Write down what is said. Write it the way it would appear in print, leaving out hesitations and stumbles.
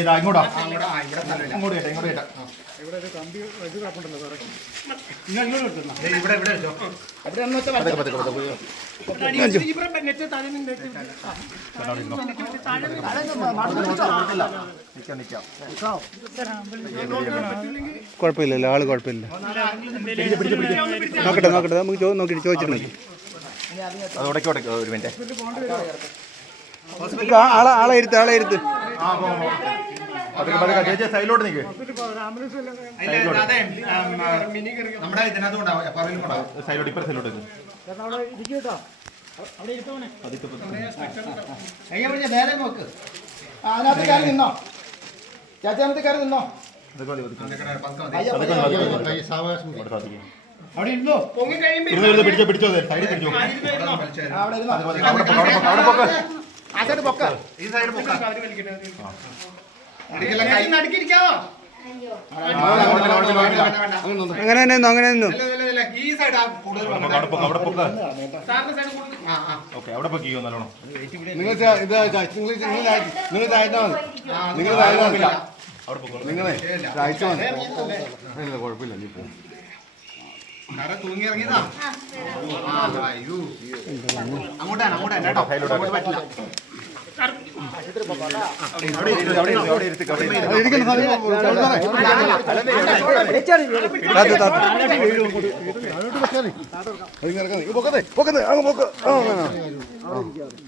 ഏതാ ഇങ്ങോട്ടാ ഇങ്ങോട്ട് കേട്ടെ ഇങ്ങോട്ട് കേട്ടാ കുഴപ്പമില്ലല്ലോ, ആള് കുഴപ്പമില്ല. നോക്കട്ടെ നോക്കട്ടെ, നമുക്ക് നോക്കിയിട്ട് ചോദിച്ചിട്ട് നോക്കി. അത് ഉടക്കി ഉടക്കി ഒരു മിനിറ്റ്. ആളെ ഇരുത്ത്, ആളെ ഇരുത്ത്. ചേച്ചി സൈഡിലോട്ട് നിൽക്ക്. സൈഡിലോട്ട് ഇപ്പം സൈഡിലോട്ട് നേരെ നോക്ക്. അതിനകത്ത് കയറി നിന്നോ, ചേച്ചാമത്തെ കയറി നിന്നോ. അവിടെ ഇരുന്നോ, പിടിച്ചോ പിടിച്ചോ സൈഡിൽ പിടിച്ചോ. അവിടെ ഇരുന്നോ. ആ സൈഡ് പൊക്ക, ഈ സൈഡ് പൊക്ക. അങ്ങനെ തന്നെ നിന്നു, അങ്ങനെ നിന്നു. ഈ സൈഡ് ഓക്കെ അവിടെ പൊക്കിയോ നല്ലോണം. നിങ്ങൾ കുഴപ്പമില്ല. നീ പോ. തൂങ്ങി ഇറങ്ങിയതാ. അങ്ങോട്ടാണ് അങ്ങോട്ടാണ് കേട്ടോ, അങ്ങോട്ട് പറ്റില്ല. പൊക്കത്തെ അങ്ങ് പൊക്ക.